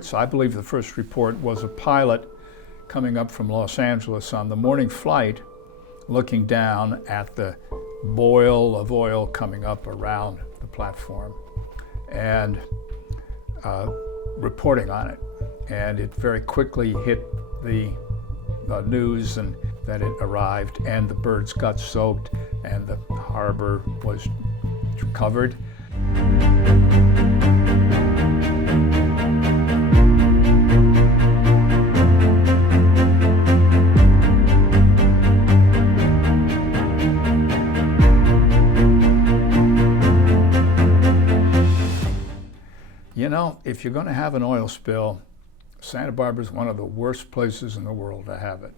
So I believe the first report was a pilot coming up from Los Angeles on the morning flight, looking down at the boil of oil coming up around the platform and reporting on it. And it very quickly hit the news and that it arrived, and the birds got soaked and the harbor was covered. You know, if you're going to have an oil spill, Santa Barbara is one of the worst places in the world to have it.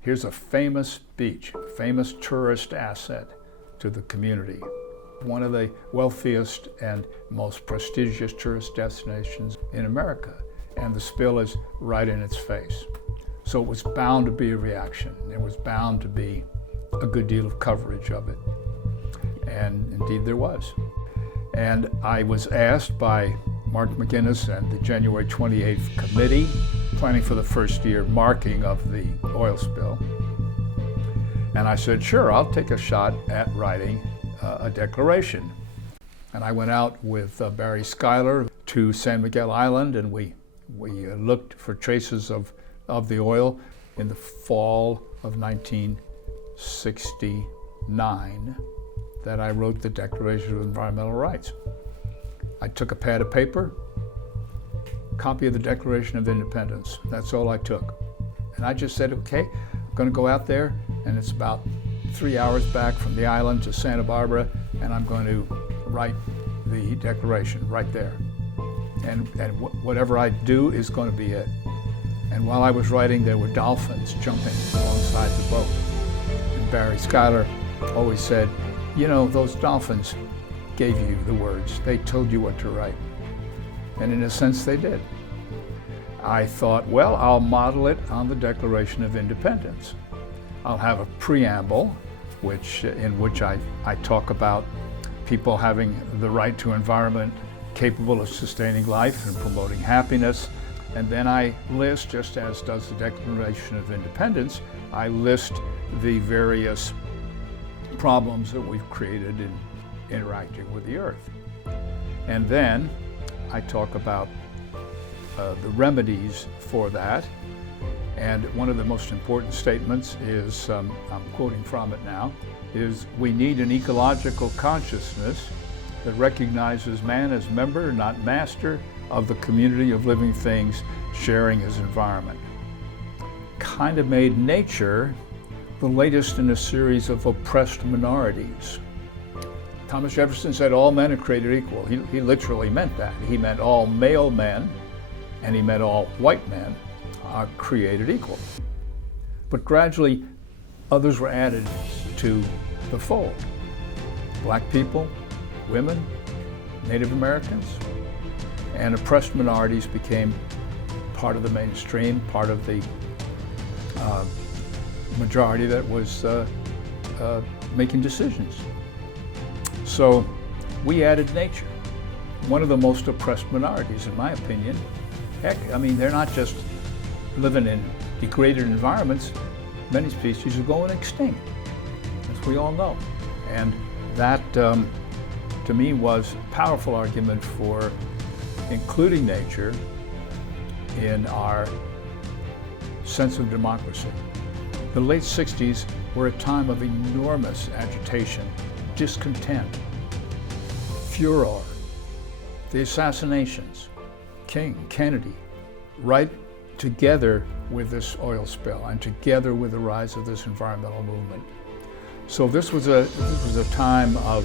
Here's a famous beach, a famous tourist asset to the community. One of the wealthiest and most prestigious tourist destinations in America, and the spill is right in its face. So it was bound to be a reaction. There was bound to be a good deal of coverage of it. And indeed there was. And I was asked by Mark McGinnis and the January 28th committee, planning for the first year marking of the oil spill. And I said, sure, I'll take a shot at writing a declaration. And I went out with Barry Schuyler to San Miguel Island, and we looked for traces of the oil. In the fall of 1969, that I wrote the Declaration of Environmental Rights. I took a pad of paper, copy of the Declaration of Independence. That's all I took. And I just said, okay, I'm going to go out there, and it's about 3 hours back from the island to Santa Barbara, and I'm going to write the Declaration right there. And whatever I do is going to be it. And while I was writing, there were dolphins jumping alongside the boat. And Barry Schuyler always said, you know, those dolphins gave you the words. They told you what to write. And in a sense, they did. I thought, well, I'll model it on the Declaration of Independence. I'll have a preamble in which I talk about people having the right to an environment capable of sustaining life and promoting happiness. And then I list, just as does the Declaration of Independence, I list the various problems that we've created in interacting with the earth. And then I talk about the remedies for that. And one of the most important statements is, I'm quoting from it now, is we need an ecological consciousness that recognizes man as member, not master, of the community of living things sharing his environment. Kind of made nature the latest in a series of oppressed minorities. Thomas Jefferson said all men are created equal. He literally meant that. He meant all male men, and he meant all white men are created equal. But gradually, others were added to the fold. Black people, women, Native Americans, and oppressed minorities became part of the mainstream, part of the majority that was making decisions. So we added nature, one of the most oppressed minorities, in my opinion. Heck, I mean, they're not just living in degraded environments. Many species are going extinct, as we all know. And that, to me, was a powerful argument for including nature in our sense of democracy. The late 60s were a time of enormous agitation, discontent, furor, the assassinations, King, Kennedy, right together with this oil spill and together with the rise of this environmental movement. So this was a time of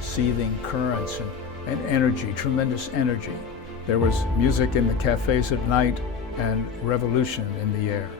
seething currents and energy, tremendous energy. There was music in the cafes at night and revolution in the air.